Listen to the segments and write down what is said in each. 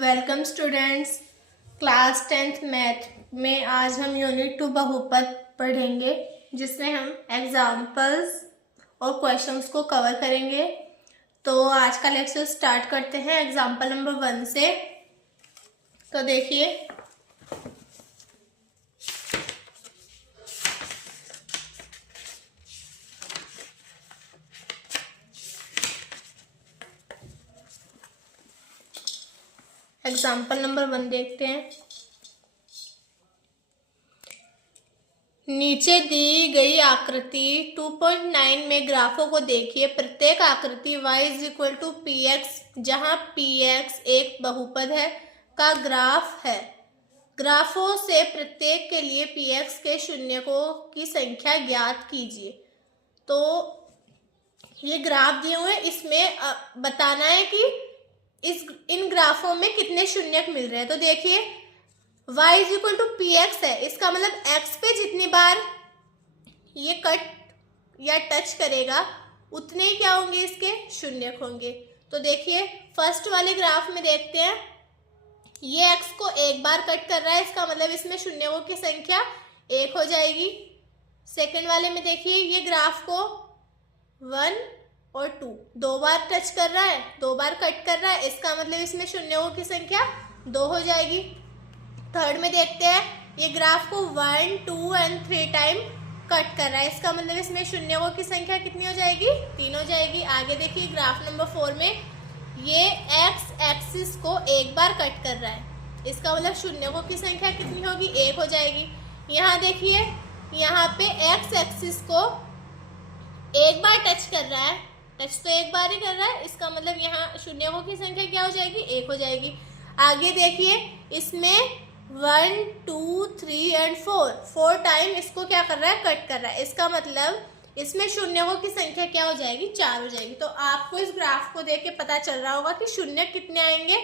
Welcome students. Class 10th math में आज हम यूनिट 2 बहुपद पढ़ेंगे, जिसमें हम एग्जाम्पल्स और क्वेश्चंस को कवर करेंगे। तो आज का लेक्चर स्टार्ट करते हैं एग्जाम्पल नंबर 1 से। तो देखिए, एग्जाम्पल नंबर 1 देखते हैं। नीचे दी गई आकृति 2.9 में ग्राफों को देखिए। प्रत्येक आकृति y = px, जहां px एक बहुपद है, का ग्राफ है। ग्राफों से प्रत्येक के लिए px के शून्यकों की संख्या ज्ञात कीजिए। तो ये ग्राफ दिए हुए, इसमें बताना है कि इन ग्राफों में कितने शून्यक मिल रहे हैं। तो देखिए, y = px है, इसका मतलब x पे जितनी बार ये कट या टच करेगा उतने ही क्या होंगे, इसके शून्यक होंगे। तो देखिए, फर्स्ट वाले ग्राफ में देखते हैं, ये x को एक बार कट कर रहा है, इसका मतलब इसमें शून्यकों की संख्या 1 हो जाएगी। सेकंड वाले में देखिए, ये ग्राफ को 1 और 2 दो बार टच कर रहा है, 2 बार कट कर रहा है, इसका मतलब इसमें शून्यों की संख्या 2 हो जाएगी। थर्ड में देखते हैं, ये ग्राफ को 1, 2 और 3 टाइम कट कर रहा है, इसका मतलब इसमें शून्यों की संख्या कितनी हो जाएगी, 3 हो जाएगी। आगे देखिए, ग्राफ नंबर 4 में ये एक्स एक्सिस को एक बार कट कर रहा है, इसका मतलब शून्यों की संख्या कितनी होगी, 1 हो जाएगी। यहाँ देखिए, यहाँ पे एक्स एक्सिस को एक बार टच कर रहा है, टच तो एक बार ही कर रहा है, इसका मतलब यहाँ शून्यों की संख्या क्या हो जाएगी, 1 हो जाएगी। आगे देखिए, इसमें 1, 2, 3 और 4 टाइम इसको क्या कर रहा है, कट कर रहा है, इसका मतलब इसमें शून्यों की संख्या क्या हो जाएगी, 4 हो जाएगी। तो आपको इस ग्राफ को देख के पता चल रहा होगा कि शून्य कितने आएंगे।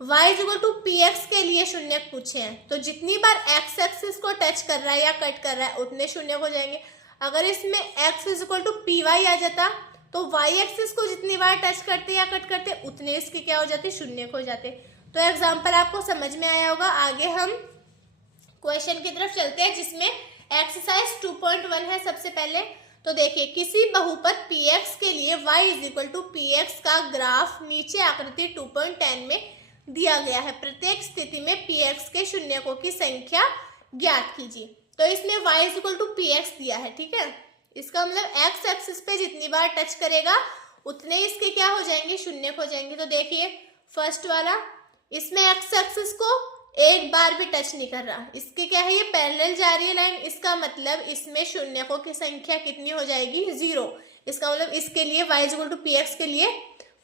y = px के लिए शून्यक पूछे हैं, तो जितनी बार x एक्सिस को टच कर रहा है या कट कर रहा है उतने शून्यक हो जाएंगे। अगर इसमें x = py आ जाता तो y एक्सिस को जितनी बार टच करते या कट करते उतने इसके क्या हो जाते, शून्यक हो जाते। तो एग्जाम्पल आपको समझ में आया होगा। आगे हम क्वेश्चन की तरफ चलते हैं, जिसमें एक्सरसाइज 2.1 है। सबसे पहले तो देखिए, किसी बहुपद px के लिए y = px का ग्राफ नीचे आकृति 2.10 में दिया गया है। प्रत्येक स्थिति में px के शून्यकों की संख्या ज्ञात कीजिए। तो इसमें y = px दिया है, ठीक है, इसका मतलब x एक्सिस पे जितनी बार टच करेगा उतने इसके क्या हो जाएंगे, शून्यक हो जाएंगे। तो देखिए, फर्स्ट वाला, इसमें x एक्सिस को एक बार भी टच नहीं कर रहा, इसके क्या है, ये पैरेलल जा रही है लाइन, इसका मतलब इसमें शून्यकों की संख्या कितनी हो जाएगी, 0। इसका मतलब इसके लिए y = px के लिए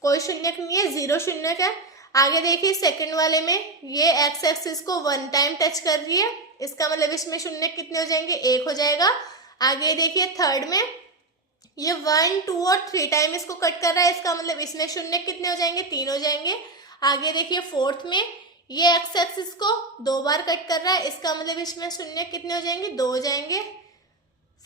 कोई शून्यक नहीं है, 0 शून्यक है। आगे देखिए, सेकंड वाले में ये x एक्सिस को 1 टाइम टच कर रही है, इसका मतलब इसमें शून्यक कितने हो जाएंगे, 1 हो जाएगा। आगे देखिए, थर्ड में ये 1, 2 और 3 टाइम इसको कट कर रहा है, इसका मतलब इसमें शून्यक कितने हो जाएंगे, 3 हो जाएंगे। आगे देखिए, फोर्थ में ये x एक्सिस को 2 बार कट कर रहा है, इसका मतलब इसमें शून्यक कितने हो जाएंगे, 2 हो जाएंगे।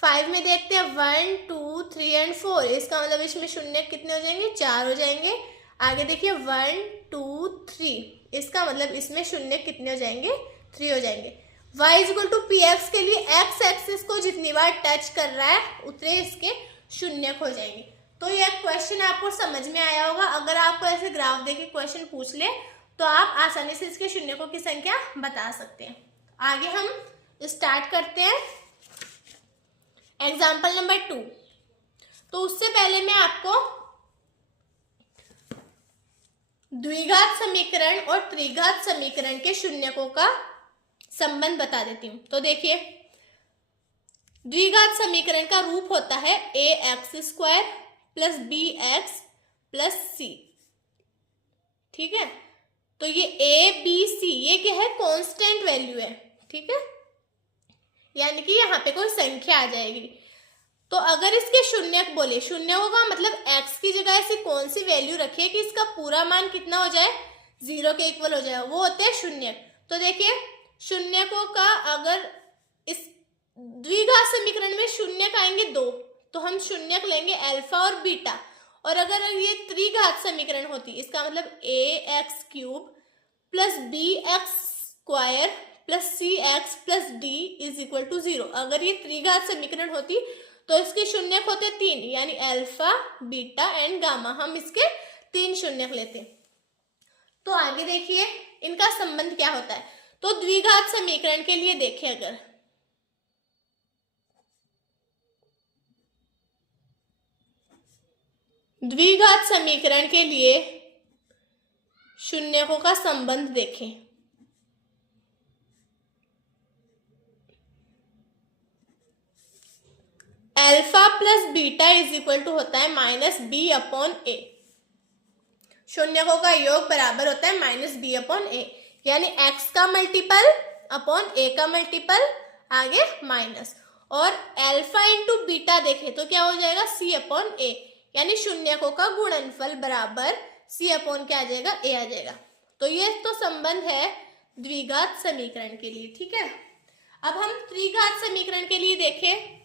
5 में देखते हैं, 1, 2, 3 और 4, इसका मतलब इसमें शून्यक कितने हो जाएंगे, 4 हो जाएंगे। आगे देखिए, 1, 2, 3, इसका मतलब इसमें शून्यक कितने हो जाएंगे, 3 हो जाएंगे। y = px के लिए x एक्सिस को जितनी बार टच कर रहा है उतने इसके शून्यक हो जाएंगे। तो यह क्वेश्चन आपको समझ में आया होगा। अगर आपको ऐसे ग्राफ देके क्वेश्चन पूछ ले तो आप आसानी से इसके शून्यकों की संख्या बता सकते हैं। आगे हम स्टार्ट करते हैं एग्जाम्पल नंबर 2। तो उससे पहले मैं आपको द्विघात समीकरण और त्रिघात समीकरण के शून्यकों का संबंध बता देती हूँ। तो देखिए, द्विघात समीकरण का रूप होता है ax² + bx + c, ठीक है। तो ये a, b, c ये क्या है, कांस्टेंट वैल्यू है, ठीक है, यानी कि यहाँ पे कोई संख्या आ जाएगी। तो अगर इसके शून्यक बोले, शून्यकों का मतलब x की जगह ऐसी कौन सी वैल्यू रखिए कि इसका पूरा मान कितना हो जाए, 0 के इक्वल हो जाए, वो होते हैं शून्यक। तो देखिए, शून्यकों का अगर इस द्विघात समीकरण में शून्यक आएंगे 2, तो हम शून्यक लेंगे अल्फा और बीटा। और अगर ये त्रिघात समीकरण होती, इसका मतलब ax³ plus B x square plus C x plus d is equal to 0। अगर ये त्रिघात समीकरण होती तो इसके शून्यक होते 3, यानी अल्फा, बीटा एंड गामा। हम इसके 3 शून्यक लेते। तो आगे देखिए इनका संबंध क्या होता है। तो द्विघात समीकरण के लिए देखिए, अगर द्विघात समीकरण के लिए शून्यकों का संबंध देखें। Alpha plus beta is equal to होता है माइनस बी अपॉन ए। शून्यकों का योग बराबर होता है माइनस बी अपॉन ए, यानी एक्स का मल्टीपल अपॉन ए का मल्टीपल, आगे माइनस, और अल्फा इंटू बीटा देखें तो क्या हो जाएगा, सी अपॉन ए, यानी शून्यकों का गुणनफल बराबर सी अपॉन क्या आ जाएगा, ए आ जाएगा। तो ये तो संबंध है द्विघात समीकरण के लिए, ठीक है। अब हम त्रिघात समीकरण के लिए देखें।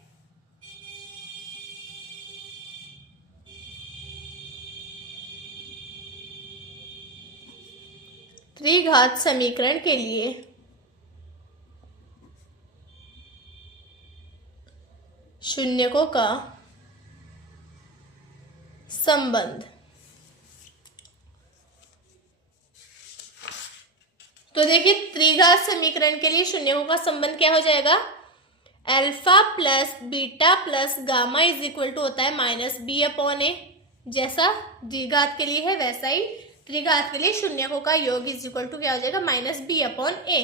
त्रिघात समीकरण के लिए शून्यकों का संबंध। तो देखिए त्रिघात समीकरण के लिए शून्यकों का संबंध क्या हो जाएगा, alpha plus beta plus gamma is equal to होता है माइनस बी अपॉन ए। जैसा द्विघात के लिए है वैसा ही त्रिघात के लिए शून्यकों का योग इज इक्वल टू क्या हो जाएगा, माइनस बी अपॉन ए।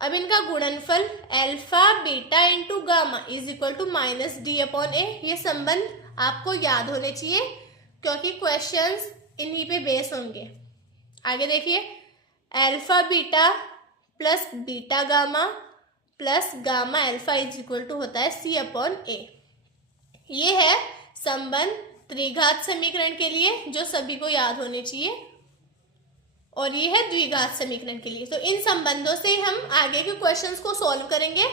अब इनका गुणनफल alpha beta into gamma is equal to minus D upon A. ये संबंध आपको याद होने चाहिए क्योंकि क्वेश्चंस इन्हीं पे बेस होंगे। आगे देखिए, alpha beta plus beta gamma plus gamma alpha is equal to होता है सी अपॉन ए। ये है संबंध त्रिघात समीकरण के लिए जो सभी को याद होने चाहिए, और ये है द्विघात समीकरण के लिए। तो इन संबंधों से हम आगे के क्वेश्चंस को सॉल्व करेंगे।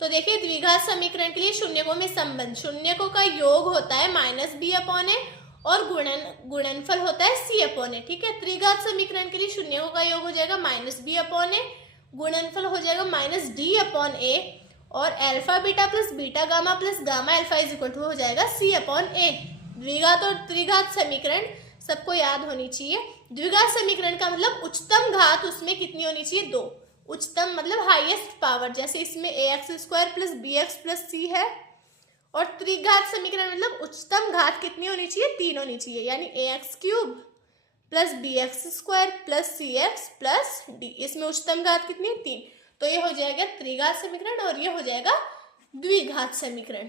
तो देखिए द्विघात समीकरण के लिए शून्यकों में संबंध, शून्यकों का योग होता है माइनस बी अपॉन ए और गुणनफल होता है सी अपॉन ए, ठीक है। त्रिघात समीकरण के लिए शून्यकों का योग हो जाएगा माइनस बी अपॉन ए, गुणनफल हो जाएगा माइनस डी अपॉन ए, और alpha beta plus beta gamma plus gamma alpha is equal to हो जाएगा सी अपॉन ए। द्विघात और त्रिघात समीकरण सबको याद होनी चाहिए। द्विघात समीकरण का मतलब उच्चतम घात उसमें कितनी होनी चाहिए, 2। उच्चतम मतलब हाईएस्ट पावर, जैसे इसमें A X square plus B X plus C है। और त्रिघात समीकरण मतलब उच्चतम घात कितनी होनी चाहिए, 3 होनी चाहिए, यानी A X cube plus B x square plus C x plus D. इसमें उच्चतम घात कितनी है, 3। तो ये हो जाएगा त्रिघात समीकरण और ये हो जाएगा द्विघात समीकरण।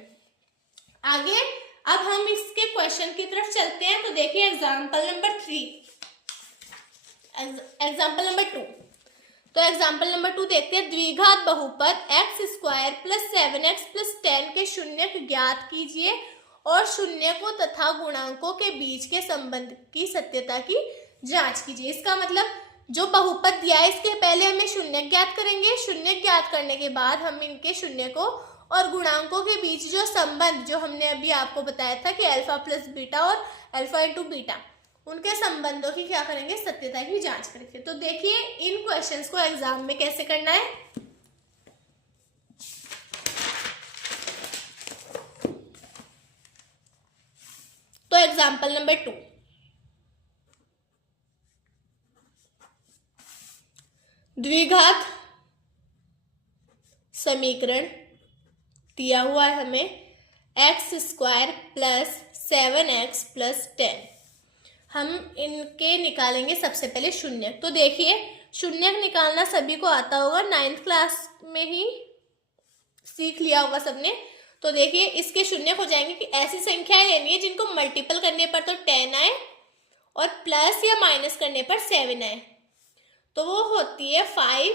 आगे अब हम इसके क्वेश्चन की तरफ चलते हैं। तो देखिए एग्जाम्पल नंबर 3, एग्जाम्पल नंबर 2। तो एग्जाम्पल नंबर 2 देखते हैं। द्विघात बहुपद x square plus 7x plus 10 के शून्यक ज्ञात कीजिए और शून्यकों तथा गुणांकों के बीच के संबंध की सत्यता की जांच कीजिए। इसका मतलब जो बहुपद दिया है इसके पहले हमें शून्यक ज्ञात करेंगे, शून्यक ज्ञात करने के बाद हम इनके शून्यकों और गुणांकों के बीच जो संबंध जो हमने अभी आपको बताया था कि अल्फा प्लस बीटा और अल्फा इंटू बीटा, उनके संबंधों की क्या करेंगे, सत्यता की जांच करेंगे। तो देखिए इन क्वेश्चंस को एग्जाम में कैसे करना है। तो एग्जाम्पल नंबर 2, द्विघात समीकरण दिया हुआ है हमें x square plus 7x plus 10। हम इनके निकालेंगे सबसे पहले शून्यक। तो देखिए शून्यक निकालना सभी को आता होगा, 9th क्लास में ही सीख लिया होगा सबने। तो देखिए इसके शून्यक हो जाएंगे कि ऐसी संख्याएं लेनी है जिनको मल्टीपल करने पर तो 10 आए और प्लस या माइनस करने पर 7 आए। तो वो होती है 5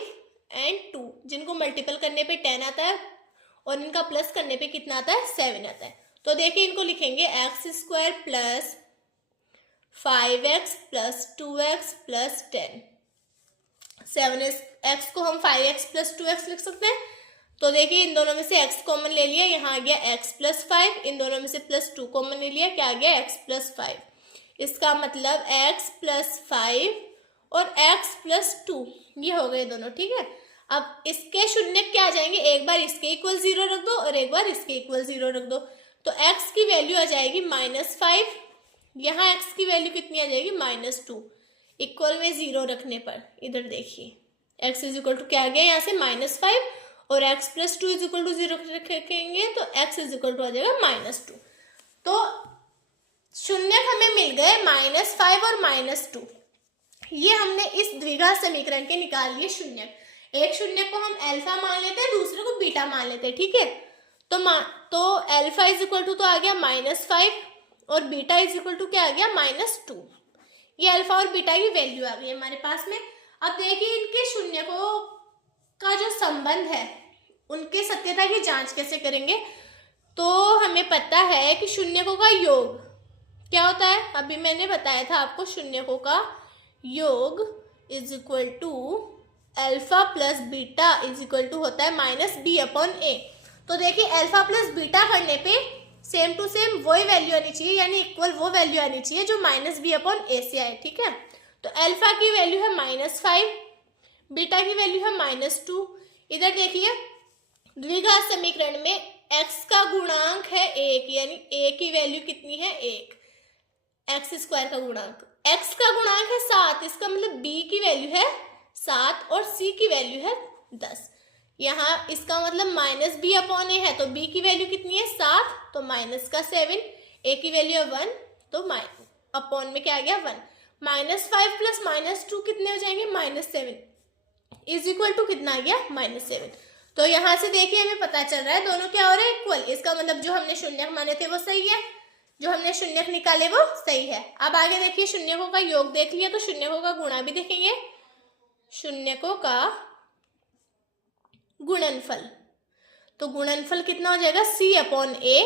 और 2, जिनको मल्टीपल करने पे 10 आता है और इनका प्लस करने पे कितना आता है, 7 आता है। तो देखिए इनको लिखेंगे x square plus 5x plus 2x plus 10। 7x को हम 5x प्लस 2x लिख सकते हैं। तो देखिए इन दोनों में से x कॉमन ले लिया, यहाँ आ गया x प्लस 5। इन दोनों में से प्लस 2 कॉमन ले लिया, क्या आ गया, x प्लस 5। इसका मतलब x प्लस 5 और x प्लस 2, ये हो गए दोनों, ठीक है। अब इसके शून्य क्या आ जाएंगे, एक बार इसके इक्वल 0 रख दो और एक बार इसके इक्वल 0 रख दो, तो x की वैल्यू आ जाएगी -5, यहाँ x की वैल्यू कितनी आ जाएगी -2, इक्वल में 0 रखने पर। इधर देखिए x इज इक्वल टू क्या आ गया यहाँ से -5 और x plus 2 is equal to 0 रखेंगे तो x इज इक्वल टू आ जाएगा -2। तो शून्यक हमें मिल गए -5 और -2। ये हमने इस द्विघात समीकरण के निकाल लिए शून्यक। एक शून्य को हम अल्फा मान लेते हैं, दूसरे को बीटा मान लेते हैं, ठीक है। तो अल्फा इज इक्वल टू तो आ गया -5 और बीटा इज इक्वल टू क्या आ गया -2। ये अल्फा और बीटा की वैल्यू आ गई हमारे पास में। अब देखिए इनके शून्यकों का जो संबंध है उनके सत्यता की जांच कैसे करेंगे। तो हमें पता है कि शून्यकों का योग क्या होता है, अभी मैंने बताया था आपको, शून्यकों का योग is equal to alpha plus beta is equal to होता है -b/a। तो देखिए अल्फा प्लस बीटा करने पे सेम टू सेम वही वैल्यू आनी चाहिए, यानी इक्वल वो वैल्यू आनी चाहिए जो -b/a से आए, ठीक है। तो अल्फा की वैल्यू है -5, बीटा की वैल्यू है -2। इधर देखिए द्विघात समीकरण में x का गुणांक है 1, यानी a की वैल्यू कितनी है 1, x² का गुणांक, x का गुणांक है 7, इसका मतलब b की वैल्यू है 7 और c की वैल्यू है 10। यहाँ इसका मतलब -b/a है तो b की वैल्यू कितनी है 7, तो माइनस का 7, a की वैल्यू है 1 तो अपॉन में क्या आ गया 1, -5 प्लस -2 कितने हो जाएंगे -7 इज इक्वल टू कितना आ गया -7। तो यहाँ से देखिए हमें पता चल रहा है दोनों क्या हो रहे हैं इक्वल, इसका मतलब जो हमने शून्यक माने थे वो सही है, जो हमने शून्यक निकाले वो सही है। अब आगे देखिए शून्यकों का योग देख लिया तो शून्यकों का गुणा भी देखेंगे, शून्यकों का गुणनफल, तो गुणनफल कितना हो जाएगा c/a।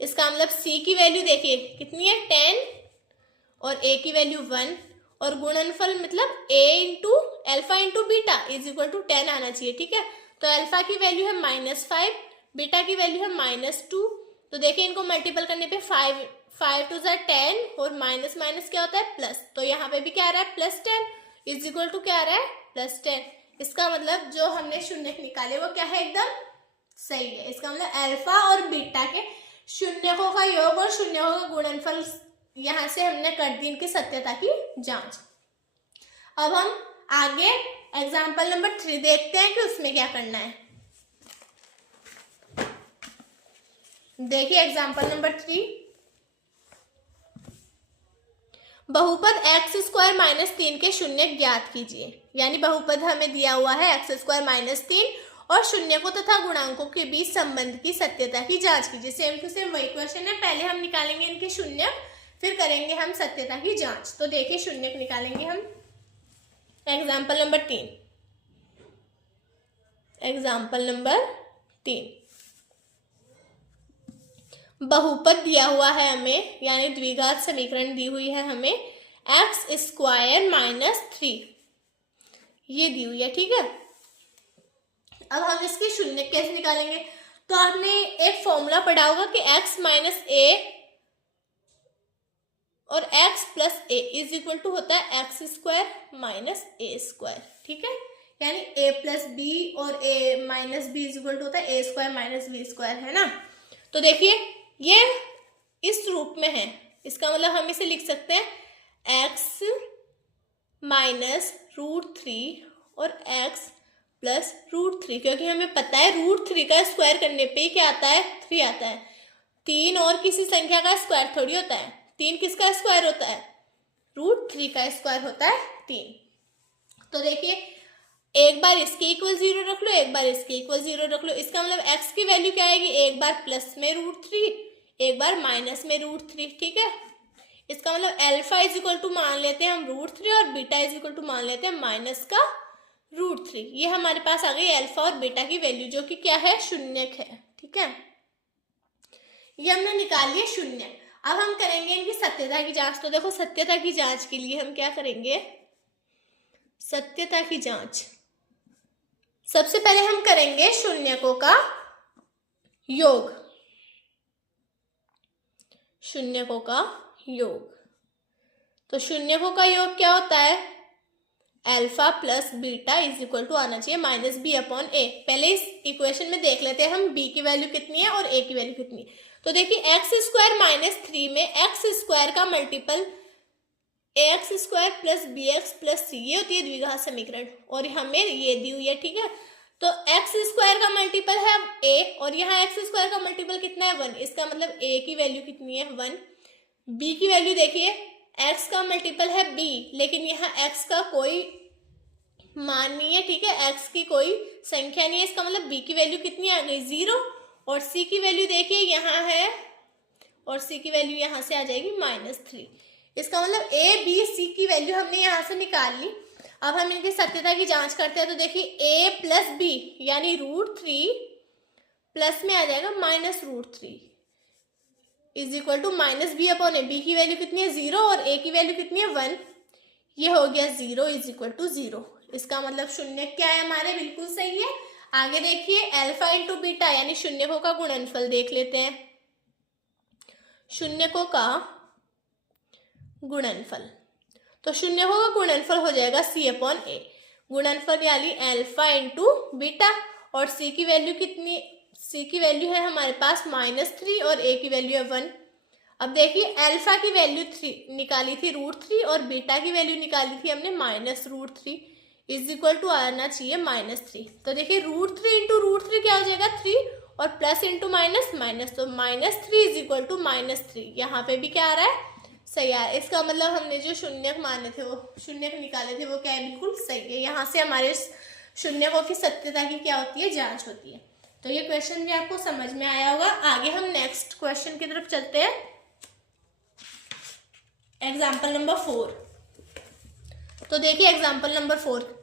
इसका मतलब c की वैल्यू देखिए कितनी है 10 और a की वैल्यू 1 और गुणनफल मतलब a into alpha into beta is equal to 10 आना चाहिए, ठीक है। तो अल्फा की वैल्यू है -5, बीटा की वैल्यू है -2। तो देखिए इनको मल्टीपल करने पे 5 टू 10 और माइनस माइनस क्या होता है प्लस, तो यहाँ पे भी क्या आ रहा है +10 इज इक्वल टू क्या आ रहा है +10। इसका मतलब जो हमने शून्यक निकाले वो क्या है एकदम सही है। इसका मतलब अल्फा और बीटा के शून्यकों का योग और शून्यकों का गुणनफल यहाँ से हमने कर दी इनकी सत्यता की जांच। अब हम आगे एग्जाम्पल नंबर 3 देखते हैं कि उसमें क्या करना है। देखिए एग्जाम्पल नंबर 3, बहुपद x² - 3 के शून्यक ज्ञात कीजिए। यानी बहुपद हमें दिया हुआ है x² - 3 और शून्यकों तथा गुणांकों के बीच संबंध की सत्यता की जांच कीजिए। सेम टू सेम वही क्वेश्चन है, पहले हम निकालेंगे इनके शून्यक फिर करेंगे हम सत्यता की जांच। तो देखिए शून्यक निकालेंगे हम। एग्जाम्पल नंबर 3, एग्जाम्पल नंबर 3, बहुपद दिया हुआ है हमें, यानी द्विघात समीकरण दी हुई है हमें x² - 3 ये दी हुई है, ठीक है। अब हम इसके शून्यक कैसे निकालेंगे, तो आपने एक फॉर्मूला पढ़ा होगा कि x - a और x + a is equal to होता है x² - a², ठीक है। यानी a + b और a - b is equal to होता है a² - b², है ना। तो देखिए ये इस रूप में है, इसका मतलब हम इसे लिख सकते हैं x - √3 और x + √3, क्योंकि हमें पता है √3 का स्क्वायर करने पे क्या आता है 3 आता है। 3 और किसी संख्या का स्क्वायर थोड़ी होता है, 3 किसका स्क्वायर होता है √3 का स्क्वायर होता है 3। तो देखिए एक बार इसके इक्वल 0 रख लो, एक बार इसके इक्वल 0 रख लो, इसका मतलब x की वैल्यू क्या आएगी, एक बार प्लस में √3 एक बार माइनस में √3, ठीक है। इसका मतलब अल्फा इज इक्वल टू मान लेते हैं हम √3 और बीटा इज इक्वल टू मान लेते हैं माइनस का √3। ये हमारे पास आ गई अल्फा और बीटा की वैल्यू जो कि क्या है शून्यक है, ठीक है। ये हमने निकाल लिया शून्यक। अब हम करेंगे इनकी सत्यता की जांच। तो देखो सत्यता की जांच के लिए हम क्या करेंगे, सत्यता की जांच सबसे पहले हम करेंगे शून्यकों का योग, शून्यकों का योग। तो शून्यकों का योग क्या होता है alpha plus beta is equal to आना चाहिए माइनस बी अपॉन ए। पहले इस इक्वेशन में देख लेते हैं हम बी की वैल्यू कितनी है और ए की वैल्यू कितनी है। तो देखिए एक्स स्क्वायर माइनस 3 में एक्स स्क्वायर का multiple X square plus B X plus C, ये होती है द्विघात समीकरण और हमें ये दी हुई है, ठीक है। तो एक्स स्क्वायर का मल्टीपल है ए और यहाँ एक्स स्क्वायर का मल्टीपल कितना है 1, इसका मतलब ए की वैल्यू कितनी है 1। बी की वैल्यू देखिए एक्स का मल्टीपल है बी, लेकिन यहाँ एक्स का कोई मान नहीं है, ठीक है, एक्स की कोई संख्या नहीं है, इसका मतलब बी की वैल्यू कितनी आ गई 0। और सी की वैल्यू देखिए यहाँ है और सी की वैल्यू यहाँ से आ जाएगी -3। इसका मतलब ए बी सी की वैल्यू हमने यहाँ से निकाल ली। अब हम इनकी सत्यता की जांच करते हैं। तो देखिए ए प्लस बी यानी √3 प्लस में आ जाएगा -√3 is equal to minus b upon a. B की वैल्यू कितनी है 0 और ए की वैल्यू कितनी है 1, ये हो गया 0 इज इक्वल टू 0। इसका मतलब शून्य क्या है हमारे, बिल्कुल सही है। आगे देखिए अल्फा इंटू बीटा यानी शून्यकों का गुणनफल देख लेते हैं। शून्यकों का गुणनफल, तो शून्यकों का गुणनफल हो जाएगा सी अपॉन ए। गुणनफल यानी अल्फा इंटू बीटा और सी की वैल्यू कितनी, सी की वैल्यू है हमारे पास -3 और ए की वैल्यू है 1। अब देखिए अल्फा की वैल्यू 3 निकाली थी √3 और बीटा की वैल्यू निकाली थी हमने -√3 इज इक्वल टू आना चाहिए -3। तो देखिए √3 इंटू √3 क्या हो जाएगा 3 और प्लस इंटू माइनस माइनस, तो -3 इज इक्वल टू -3। यहाँ पे भी क्या आ रहा है, सही आ रहा है। इसका मतलब हमने जो शून्यक माने थे वो शून्यक निकाले थे वो क्या है, बिल्कुल सही है। यहाँ से हमारे शून्यकों की सत्यता की क्या होती है, जांच होती है। तो ये क्वेश्चन भी आपको समझ में आया होगा। आगे हम नेक्स्ट क्वेश्चन की तरफ चलते हैं। Example number 4। तो देखिए एग्जाम्पल नंबर 4,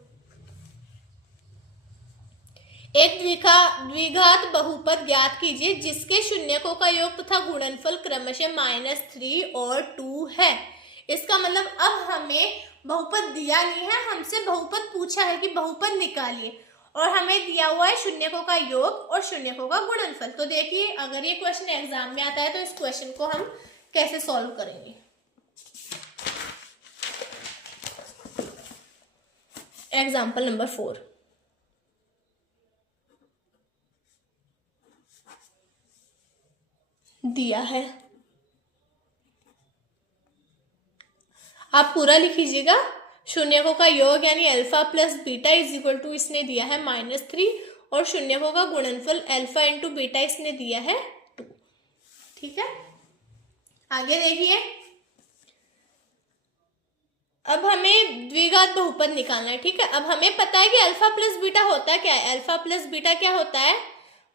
एक द्विघात बहुपद ज्ञात कीजिए जिसके शून्यकों का योग तथा गुणनफल क्रमशः -3 और 2 है। इसका मतलब अब हमें बहुपद दिया नहीं है, हमसे बहुपद पूछा है कि बहुपद निकालिए और हमें दिया हुआ है शून्यकों का योग और शून्यकों का गुणनफल। तो देखिए अगर ये क्वेश्चन एग्जाम में आता है तो इस क्वेश्चन को हम कैसे सॉल्व करेंगे। एग्जाम्पल नंबर 4, दिया है, आप पूरा लिख लीजिएगा। शून्यकों का योग यानी alpha plus beta is equal to इसने दिया है -3 और शून्यकों का गुणनफल अल्फा इंटू बीटा इसने दिया है 2, ठीक है। आगे देखिए अब हमें द्विघात बहुपद निकालना है, ठीक है। अब हमें पता है कि अल्फा प्लस बीटा होता क्या है, अल्फा प्लस बीटा क्या होता है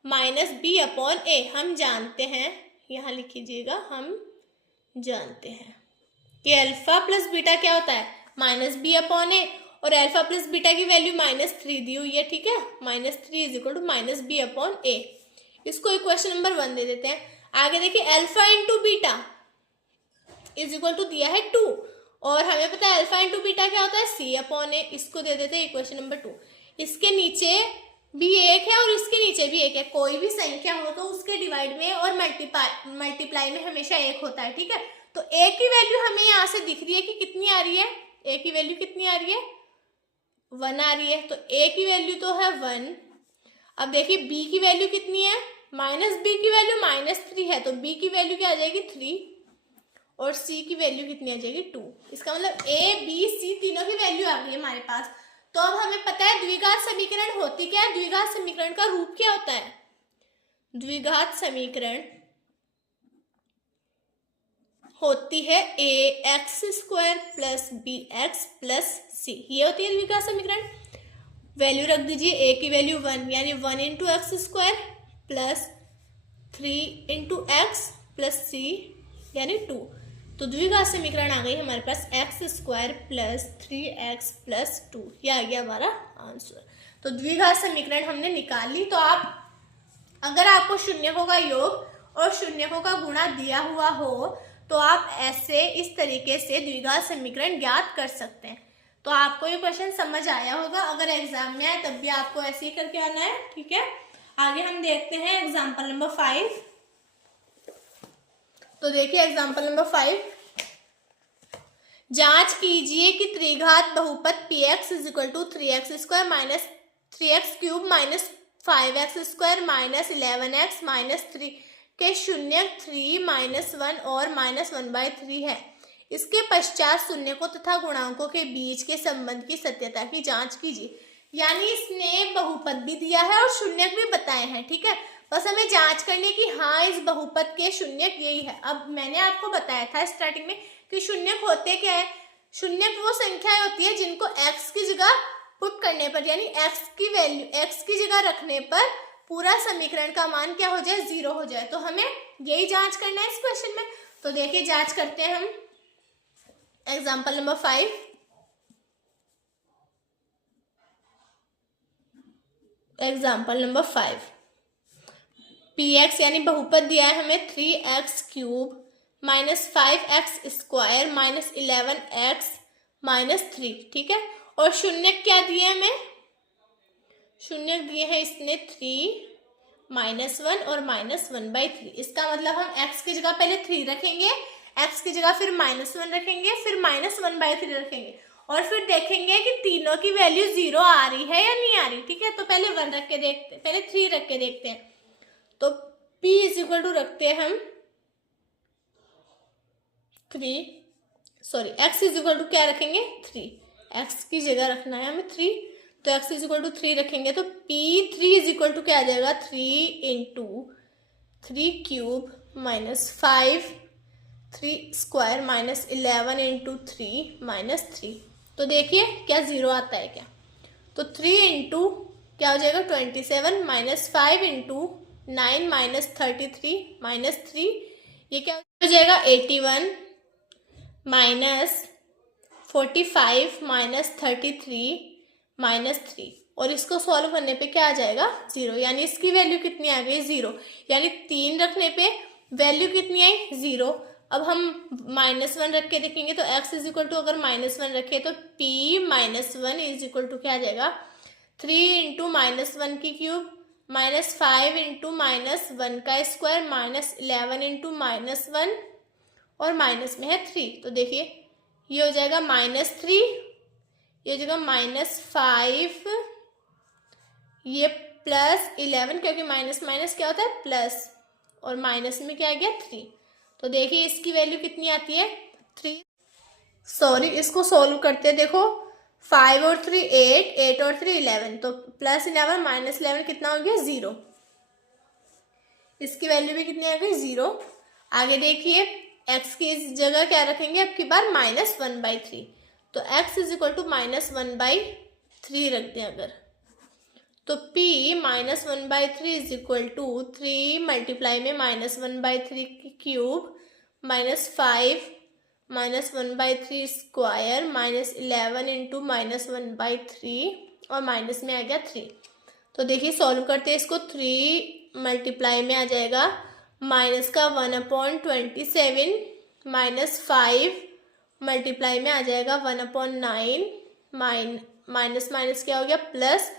-b अपॉन ए। हम जानते हैं, यहाँ लिख लीजिएगा, हम जानते हैं कि अल्फा प्लस बीटा क्या होता है -b अपॉन ए और अल्फा प्लस बीटा की वैल्यू -3 दी हुई है, ठीक है। -3 is equal to -b upon A. इसको इक्वेशन नंबर 1 दे देते हैं। आगे देखिए alpha into beta is equal to दिया है 2 और हमें पता है अल्फा इंटू बीटा क्या होता है c अपॉन ए। इसको दे देते हैं इक्वेशन नंबर 2। इसके नीचे भी 1 है और इसके नीचे भी 1 है। कोई भी संख्या हो तो उसके डिवाइड में और मल्टीप्लाई में हमेशा 1 होता है, ठीक है। तो a की वैल्यू हमें यहाँ से दिख रही है कि कितनी आ रही है, a की वैल्यू कितनी आ रही है 1 आ रही है। तो a की वैल्यू तो है 1। अब देखिए b की वैल्यू कितनी है, -b की वैल्यू -3 है, तो b की वैल्यू क्या आ जाएगी 3 और c की वैल्यू कितनी आ जाएगी 2। इसका मतलब a b c तीनों की वैल्यू आ गई है हमारे पास। तो अब हमें पता है द्विघात समीकरण होती क्या है, द्विघात समीकरण का रूप क्या होता है। द्विघात समीकरण होती है ax² plus bx plus c, ये होती है द्विघात समीकरण। वैल्यू रख दीजिए, a की वैल्यू 1 यानी 1 into x² plus 3 into x plus c यानी 2। तो द्विघात समीकरण आ गई हमारे पास x² प्लस 3x प्लस 2, ये आ गया हमारा आंसर। तो द्विघात समीकरण हमने निकाल ली। तो आप अगर आपको शून्यकों का योग और शून्यकों का गुणा दिया हुआ हो तो आप ऐसे इस तरीके से द्विघात समीकरण ज्ञात कर सकते हैं। तो आपको ये क्वेश्चन समझ आया होगा। अगर एग्जाम में आए तब भी आपको ऐसे ही करके आना है, ठीक है। आगे हम देखते हैं एग्जाम्पल नंबर 5। तो देखिए एग्जाम्पल नंबर 5, जांच कीजिए कि त्रिघात बहुपद px is equal to 3x² minus 3x³ minus 5x² minus 11x minus 3 के शून्य 3 माइनस 1 और माइनस 1/3 है। इसके पश्चात शून्यकों तथा गुणांकों के बीच के संबंध की सत्यता की जांच कीजिए। यानी इसने बहुपद भी दिया है और शून्यक भी बताए हैं, ठीक है। बस हमें जांच करनी कि हाँ इस बहुपद के शून्यक यही है। अब मैंने आपको बताया था स्टार्टिंग में कि शून्यक होते क्या है। शून्यक वो संख्याएं होती है जिनको x की जगह पुट करने पर, यानी x की वैल्यू x की जगह रखने पर पूरा समीकरण का मान क्या हो जाए, 0 हो जाए। तो हमें यही जांच करना है इस क्वेश्चन में। तो देखिए जांच करते हैं हम। Example number 5। Example number 5, px यानी बहुपद दिया है हमें 3x³ minus 5x² minus 11x minus 3, ठीक है। और शून्यक क्या दिए हमें, शून्यक दिए हैं इसने 3 माइनस 1 और माइनस 1/3। इसका मतलब हम x की जगह पहले 3 रखेंगे, x की जगह फिर माइनस 1 रखेंगे, फिर माइनस 1/3 रखेंगे और फिर देखेंगे कि तीनों की वैल्यू 0 आ रही है या नहीं आ रही, ठीक है। तो पहले 1 रख के देखते, पहले 3 रख के देखते हैं। तो p इज इक्वल टू रखते हैं हम 3, sorry x is equal to क्या रखेंगे 3, x की जगह रखना है हमें 3, तो x इज इक्वल टू 3 रखेंगे तो p3 इज इक्वल टू क्या आ जाएगा 3 into 3³ minus 5 3² minus 11 into 3 minus 3। तो देखिए क्या 0 आता है क्या। तो 3 इंटू क्या हो जाएगा 27 माइनस 5 इंटू 9 माइनस 33 माइनस 3, ये क्या हो जाएगा 81 माइनस 45 माइनस 33 माइनस 3। और इसको सॉल्व करने पे क्या आ जाएगा 0, यानी इसकी वैल्यू कितनी आ गई 0, यानी 3 रखने पे वैल्यू कितनी आई 0। अब हम -1 रख के देखेंगे तो x इज इक्वल टू अगर -1 रखे तो p -1 इज इक्वल टू क्या आ जाएगा 3 इंटू -1 की क्यूब माइनस 5 इंटू -1 का स्क्वायर माइनस 11 इंटू -1 और माइनस में है 3। तो देखिए ये हो जाएगा -3, ये हो जाएगा -5, ये प्लस 11 क्योंकि माइनस माइनस क्या होता है प्लस, और माइनस में क्या आ गया 3। तो देखिए इसकी वैल्यू कितनी आती है 3, सॉरी इसको सॉल्व करते हैं। देखो 5 और 3 8, 8 और 3 11, तो प्लस 11 माइनस 11 कितना हो गया 0। इसकी वैल्यू भी कितनी आ गई 0। आगे देखिए x की इस जगह क्या रखेंगे अब की बार -1/3, तो x इज इक्वल टू -1/3 रख दें अगर, तो p -1/3 is equal to 3 multiply में -1/3 की cube minus 5 -1/3 square minus 11 into -1/3 और माइनस में आ गया 3। तो देखिए सॉल्व करते हैं इसको, 3 मल्टीप्लाई में आ जाएगा माइनस का 1/27 माइनस 5 मल्टीप्लाई में आ जाएगा 1/9 माइनस माइनस क्या हो गया प्लस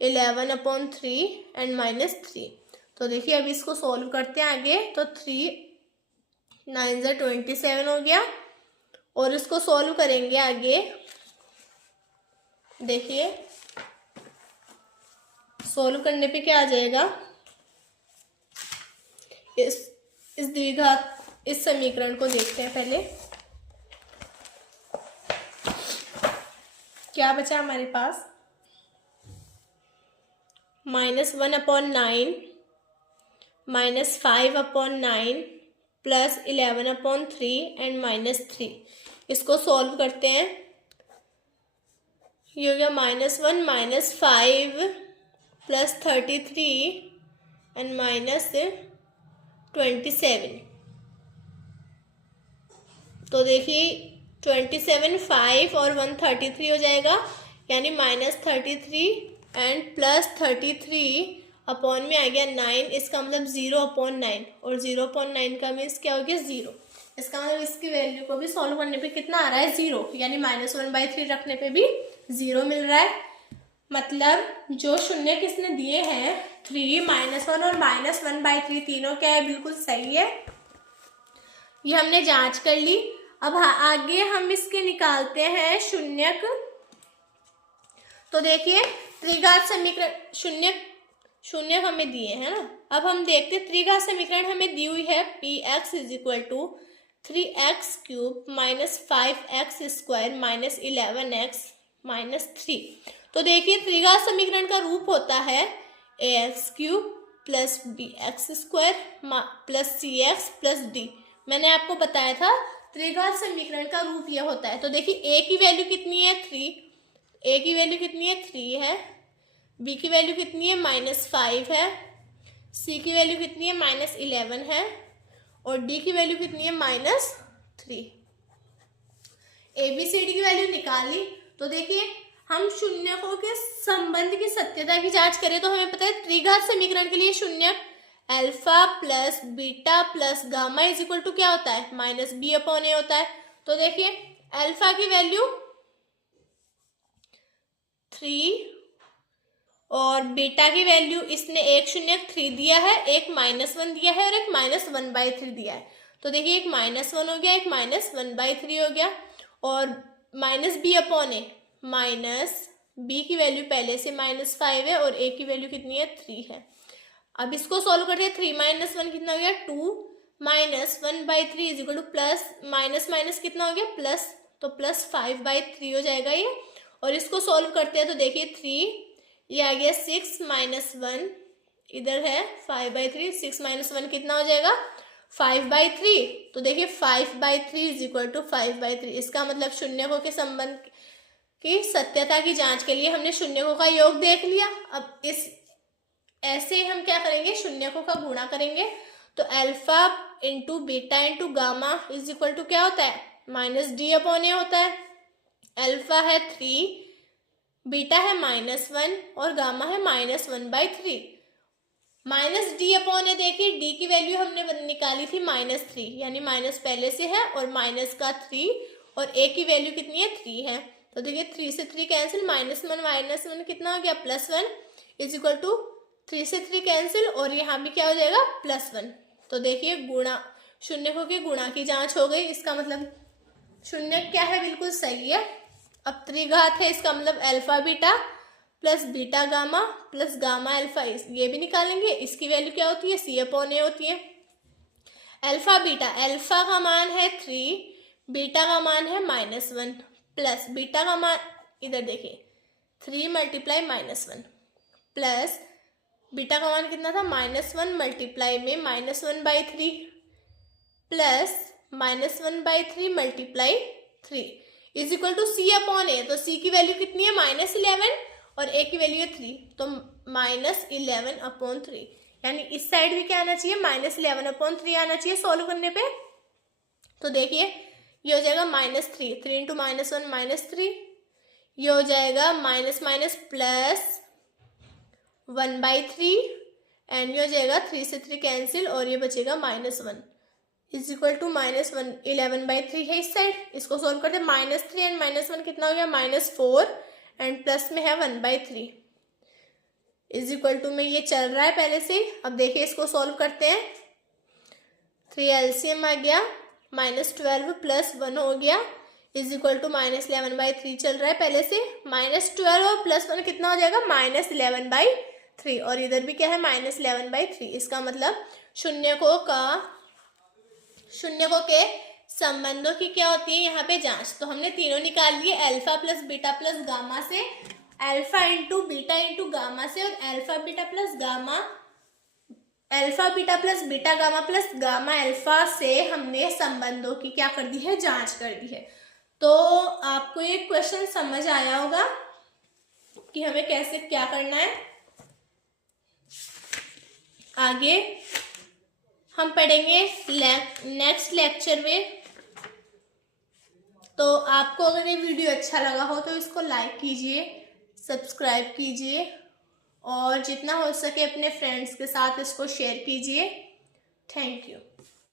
11/3 एंड माइनस 3। तो देखिए अब इसको सॉल्व करते हैं आगे, तो 3 9 × 27 हो गया और इसको सॉल्व करेंगे आगे। देखिए सॉल्व करने पे क्या आ जाएगा, इस द्विघात इस समीकरण को देखते हैं पहले क्या बचा हमारे पास, -1/9 माइनस 5/9 प्लस 11/3 एंड -3। इसको सॉल्व करते हैं, ये हो गया -1 -5 प्लस 33 एंड -27। तो देखिए 27 5 और 1 33 हो जाएगा, यानी -33 एंड प्लस 33 अपॉन में आ गया 9, इसका मतलब 0/9 और 0/9 का मीन्स क्या हो गया 0। इसका मतलब इसकी वैल्यू को भी सॉल्व करने पे कितना आ रहा है 0, यानी -1/3 रखने पे भी 0 मिल रहा है। मतलब जो शून्य किसने दिए हैं 3 -1 और -1/3 तीनों क्या है बिल्कुल सही है। ये हमने जांच कर ली। अब आगे हम इसके निकालते हैं शून्यक। तो देखिए त्रिघात समीकरण शून्य हमें दिए है ना। अब हम देखते त्रिघात समीकरण हमें दी हुई है px is equal to 3x cube minus 5x square minus 11x minus 3। तो देखिए त्रिघात समीकरण का रूप होता है ax cube plus bx square plus cx plus d। मैंने आपको बताया था त्रिघात समीकरण का रूप यह होता है। तो देखिए a की वैल्यू कितनी है 3, a की वैल्यू कितनी है 3 है, b की वैल्यू कितनी है -5 है, c की वैल्यू कितनी है -11 है और d की वैल्यू कितनी है -3। ABCD की वैल्यू निकाल ली। तो देखिए हम शून्यकों के संबंध की सत्यता की जांच करें तो हमें पता है त्रिघात समीकरण के लिए शून्यक alpha plus beta plus gamma is equal to क्या होता है -b/a होता है। तो देखिए अल्फा की वैल्यू 3 और बीटा की वैल्यू इसने एक शून्यक 3 दिया है, एक -1 दिया है और एक -1/3 दिया है। तो देखिए एक -1 हो गया, एक -1/3 हो गया और -b/a माइनस b की वैल्यू पहले से -5 है और a की वैल्यू कितनी है 3 है। अब इसको सॉल्व करते हैं 3 - 1 कितना हो गया 2 -1/3 is equal two plus minus minus कितना हो गया प्लस, तो प्लस 5/3 हो जाएगा ये। और इसको सॉल्व करते हैं तो देखिए 3 ये आ गया 6 - 1 इधर है 5/3, 6 - 1 कितना हो जाएगा 5/3। तो देखिए 5/3 इज इक्वल टू 5/3। इसका मतलब शून्यकों के संबंध की सत्यता की जांच के लिए हमने शून्यकों का योग देख लिया। अब इस ऐसे ही हम क्या करेंगे शून्यकों का गुणा करेंगे। तो alpha into beta into gamma is equal to क्या होता है -d/a होता है। अल्फा है 3, बीटा है -1 और गामा है -1/3। -d/a देखिए d की वैल्यू हमने निकाली थी -3 यानी माइनस पहले से है और माइनस का 3 और a की वैल्यू कितनी है 3 है। तो देखिए 3 से 3 कैंसिल, -1 कितना हो गया +1 इज इक्वल टू 3 से 3 कैंसिल और यहाँ भी क्या हो जाएगा +1। तो देखिए गुणा शून्यकों के गुणा की जांच हो गई। इसका मतलब शून्य क्या है बिल्कुल सही है। अब त्रिघात है इसका मतलब alpha beta plus beta gamma plus gamma alpha, ये भी निकालेंगे। इसकी वैल्यू क्या होती है c/a होती है। अल्फा बीटा, अल्फा का मान है 3, बीटा का मान है -1 प्लस बीटा का मान इधर देखिए 3 × -1 प्लस बीटा का मान कितना था -1 मल्टीप्लाई में -1/3 plus -1/3 multiply 3 is equal to c/a। तो c की वैल्यू कितनी है -11 और a की वैल्यू है 3, तो -11/3 यानी इस साइड भी क्या आना चाहिए -11/3 आना चाहिए सॉल्व करने पे। तो देखिए ये हो जाएगा -3, 3 × -1 -3, ये हो जाएगा माइनस माइनस प्लस 1/3 एंड ये हो जाएगा 3 से 3 कैंसिल और ये बचेगा -1 इज इक्वल टू -11/3 है इस साइड। इसको सोल्व करते हैं -3 एंड -1 कितना हो गया -4 एंड प्लस में है 1/3 इज इक्वल टू में ये चल रहा है पहले से। अब देखिए इसको सोल्व करते हैं। 3 LCM आ गया -12 प्लस 1 हो गया इज इक्वल टू -11/3 चल रहा है पहले से। -12 और +1 कितना हो जाएगा -11/3 और इधर भी क्या है -11/3। इसका मतलब शून्यकों के संबंधों की क्या होती है यहाँ पे जांच। तो हमने तीनों निकाल लिए alpha plus beta plus gamma से, alpha into beta into gamma से और alpha beta plus beta gamma plus gamma alpha से हमने संबंधों की क्या कर दी है जांच कर दी है। तो आपको ये क्वेश्चन समझ आया होगा कि हमें कैसे क्या करना है। आगे हम पढ़ेंगे नेक्स्ट लेक्चर में। तो आपको अगर ये वीडियो अच्छा लगा हो तो इसको लाइक कीजिए, सब्सक्राइब कीजिए और जितना हो सके अपने फ्रेंड्स के साथ इसको शेयर कीजिए। Thank you.